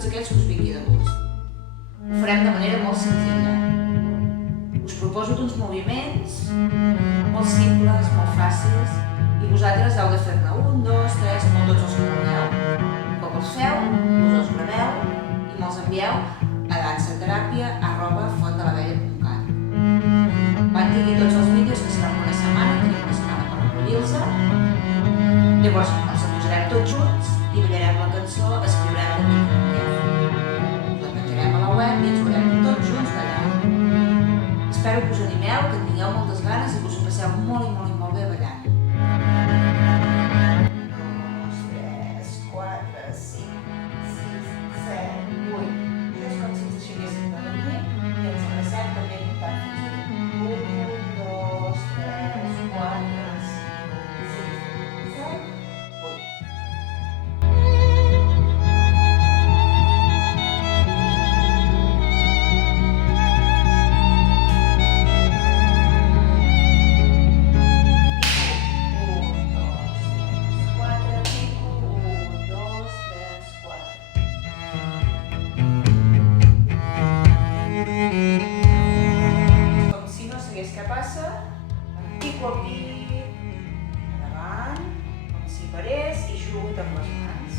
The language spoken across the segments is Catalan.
tots aquells que us vingui de gust. Ho farem de manera molt senzilla. Us proposo uns moviments molt simples, molt fàcils, i vosaltres heu de fer-ne 1, 2, 3, o tots els que vulgueu. Un cop els feu, us els graveu i me'ls envieu a dansaterapia@fontdelavella.cat. Quan tingui tots els vídeos, que seran una setmana, tenim una setmana per recollir-los, llavors els posarem tots junts i ballarem la cançó, escriurem una mica en breu. La penjarem a la web i ens veurem tots junts ballant. Espero que us animeu, que en tingueu moltes ganes i que us ho passeu molt i molt i molt bé ballant. 2, 3, 4, 5, 6, 7, 8. Això és com si ens aixequéssim de dormir i ens abracem també comptant fins a 1, 2, 3, 4, 5, 6, 7, 8. Com si no sabés què passa, em pico el pit endavant, com si parés i jugo amb les mans.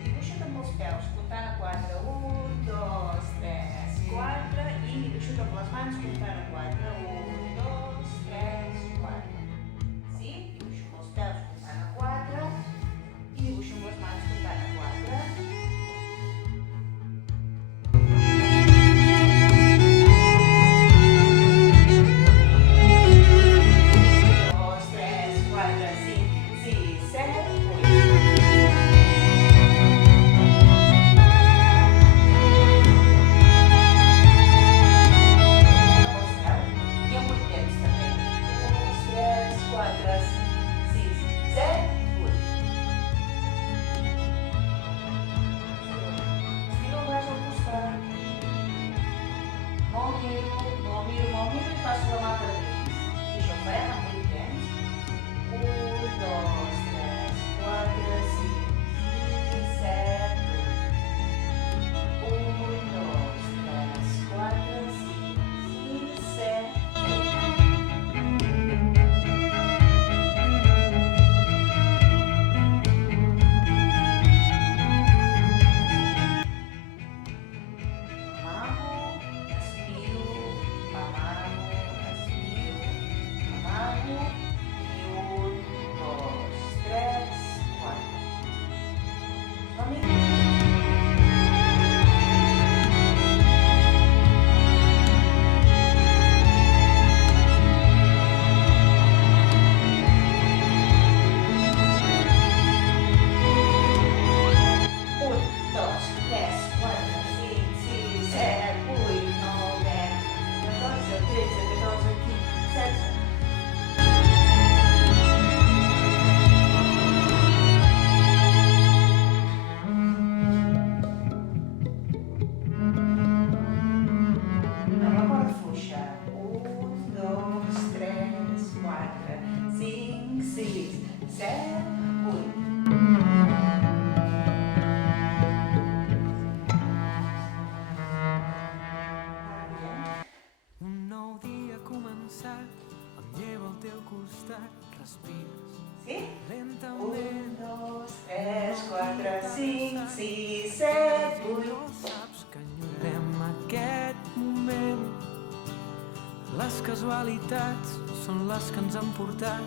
Dibuixa't amb els peus, comptant a 4. 1, 2, 3, 4 i dibuixa't amb les mans comptant a 4. 1, 2, 3, 4. Sí? Dibuixo amb els peus comptant a 4 i dibuixo amb les mans comptant a 4. 2, 3, 4, 5, 6, 7, 8. I amb 8 temps també. 1, 3, 4, 6, 7, 8. Estiro el braç al costat. Molt miro i passo la mà per dins. I això ho farem amb 8 temps. 1, 2, 3, 4, 5, 6, 7, 8. 1, 2, 3, 4, 5, 6, 7, 8. Amago, expiro, amago, expiro, amago, i 1, 2, 3, 4. Som-hi? Amb la corda fluixa. 1, 2, 3, 4, 5, 6, 7, 8. Un nou dia ha començat, em llevo al teu costat, respires Sí? lentament. 1, 2, 3, 4, 5, 6, 7, 8. No saps que enyorem aquest moment. Les casualitats són les que ens han portat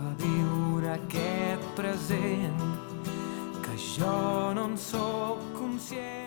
a viure aquest present, que jo no en sóc conscient.